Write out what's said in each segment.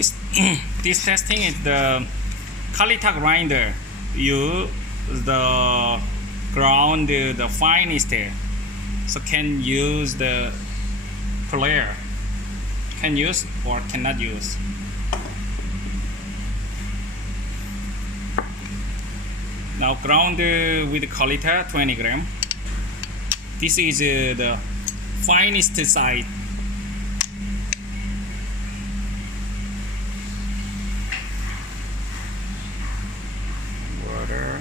This this testing is the Kalit grinder. You the ground the finest, so can use the player. Can use or cannot use. Now ground with Kalit 20 gram. This is the finest side. Water.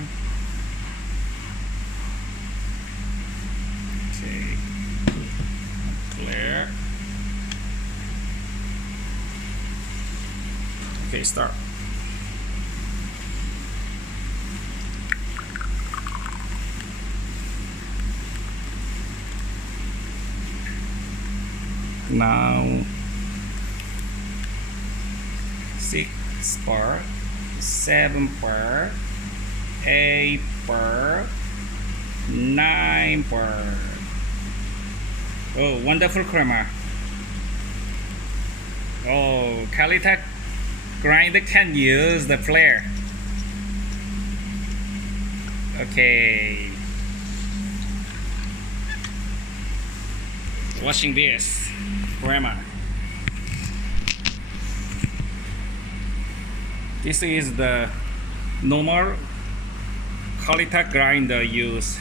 Okay. Clear. Okay, start. Now 6 bar, 7 bar, 8 bar, 9 bar. Oh, wonderful crema. Oh, Kalit grinder can use the flare. Okay. Washing this crema. This is the normal Kalit grinder use.